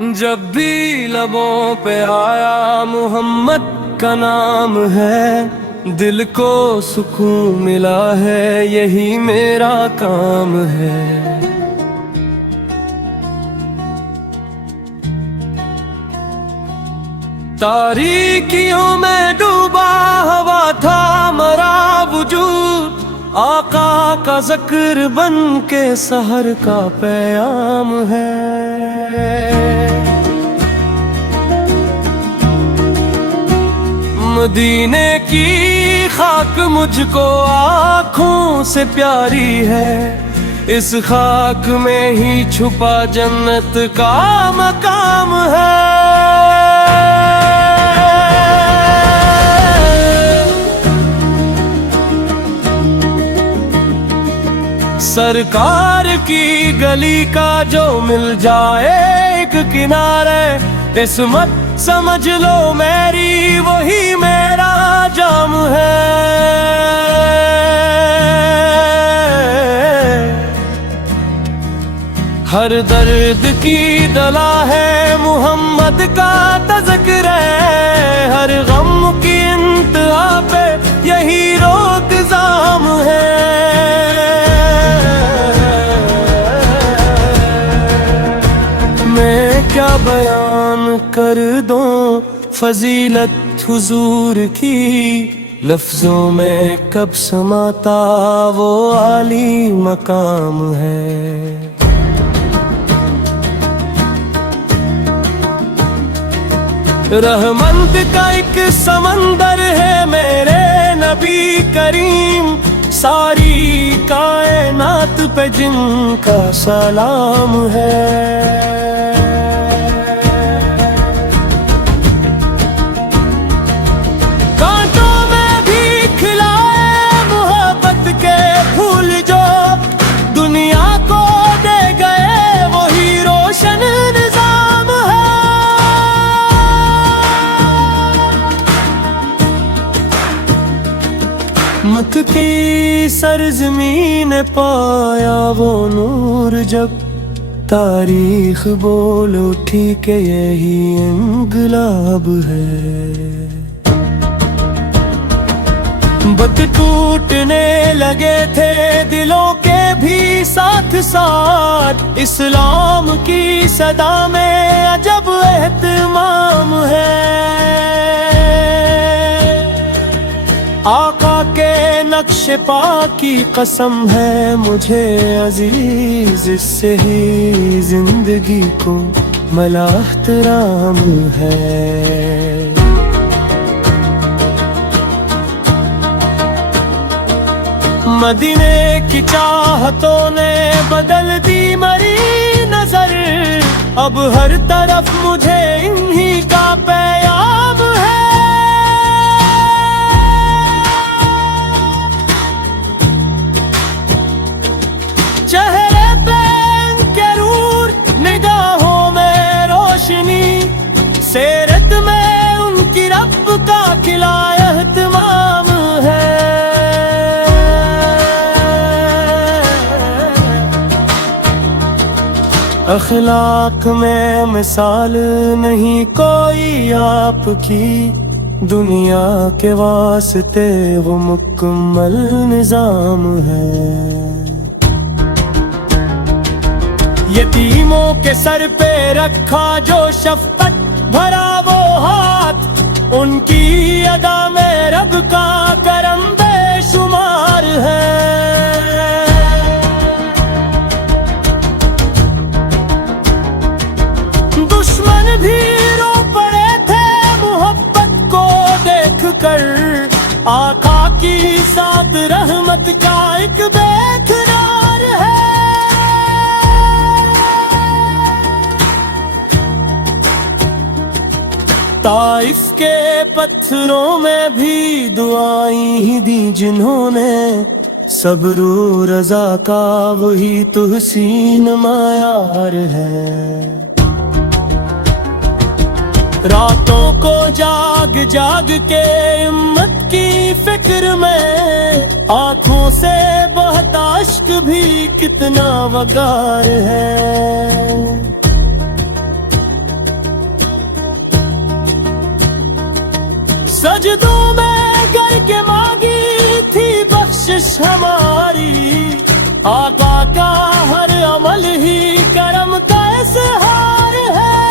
جب بھی لبوں پہ آیا محمد کا نام ہے، دل کو سکون ملا ہے، یہی میرا کام ہے۔ تاریکیوں میں ڈوبا ہوا تھا مرا وجود، آقا کا ذکر بن کے سحر کا پیام ہے۔ مدینے کی خاک مجھ کو آنکھوں سے پیاری ہے، اس خاک میں ہی چھپا جنت کا مقام ہے۔ سرکار کی گلی کا جو مل جائے ایک کنارے، عصمت سمجھ لو میری، وہی میرا جام ہے۔ ہر درد کی دوا ہے محمد کا تذکرہ، ہر غم کی انتہا پہ یہی روتزام ہے۔ کیا بیان کر دوں فضیلت حضور کی، لفظوں میں کب سماتا وہ عالی مقام ہے۔ رحمت کا ایک سمندر ہے میرے نبی کریم، ساری کائنات پہ جن کا سلام ہے۔ مکہ کی سرزمین پایا وہ نور، جب تاریخ بول اٹھی کہ یہی انقلاب ہے۔ بت ٹوٹنے لگے تھے دلوں کے بھی ساتھ ساتھ، اسلام کی صدا میں عجب اہتمام ہے۔ آقا کے نقش پا کی قسم ہے مجھے عزیز، اس سے ہی زندگی کو ملا احترام ہے۔ مدینے کی چاہتوں نے بدل دی مری نظر، اب ہر طرف مجھے انہی کا پیام ہے۔ چہرے پہ انکرور، نگاہوں میں روشنی، سیرت میں ان کی رب کا کھلا اہتمام ہے۔ اخلاق میں مثال نہیں کوئی آپ کی، دنیا کے واسطے وہ مکمل نظام ہے۔ یتیموں کے سر پہ رکھا جو شفقت بھرا وہ ہاتھ، ان کی ادا میں رب کا کرم بے شمار ہے۔ دشمن بھی رو پڑے تھے محبت کو دیکھ کر، آقا کی ساتھ رحمت کا ایک بیکرار ہے۔ طائف کے پتھروں میں بھی دعائیں ہی دی جنہوں نے، صبر و رضا کا وہی تحسین معیار ہے۔ راتوں کو جاگ جاگ کے امت کی فکر میں، آنکھوں سے بہتا اشک بھی کتنا وقار ہے۔ سجدوں میں گر کے مانگی تھی بخشش ہماری، آقا کا ہر عمل ہی کرم کا اظہار ہے۔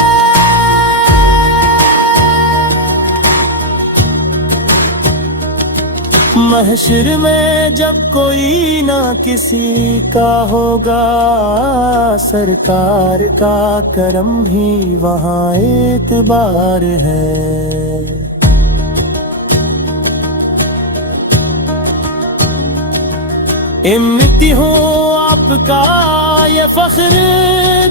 محشر میں جب کوئی نہ کسی کا ہوگا، سرکار کا کرم بھی وہاں اعتبار ہے۔ امتی ہوں آپ کا یہ فخر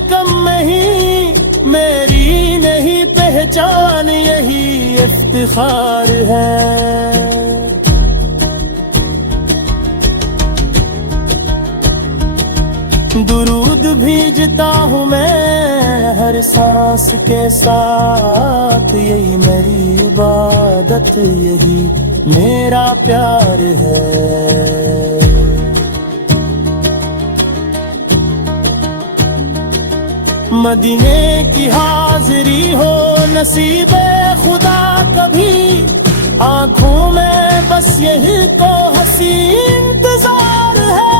کم نہیں، میری نہیں پہچان یہی افتخار ہے۔ درود بھیجتا ہوں میں ہر سانس کے ساتھ، یہی میری عبادت یہی میرا پیار ہے۔ مدینے کی حاضری ہو نصیب خدا کبھی، آنکھوں میں بس یہی تو ہنسی انتظار ہے۔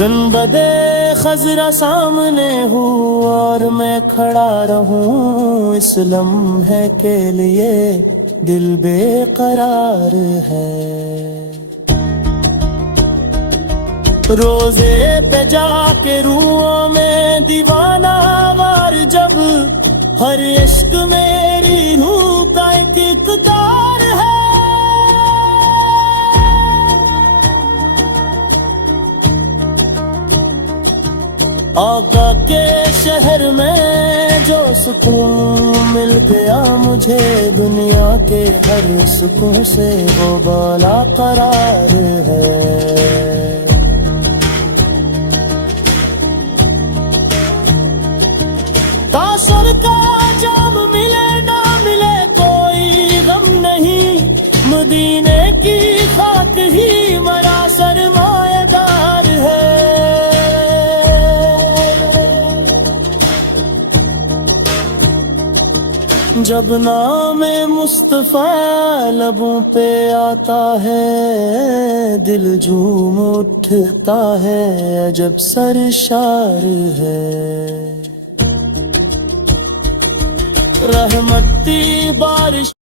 گنبدِ خضرا سامنے ہوں اور میں کھڑا رہوں، اس لمحے کے لیے دل بے قرار ہے۔ روزے پہ جا کے روحوں میں دیوانہ وار، جب ہر عشق میری روح کا ایک اقتدار ہے۔ آقا کے شہر میں جو سکون مل گیا مجھے، دنیا کے ہر سکون سے وہ بالا قرار ہے۔ کاثر کا جام ملے نہ ملے کوئی غم نہیں، مدینے کی خاک ہی مرا سرمایہ دار ہے۔ جب نام مصطفیٰ لبوں پہ آتا ہے، دل جھوم اٹھتا ہے، عجب سرشار ہے۔ رحمتی بارش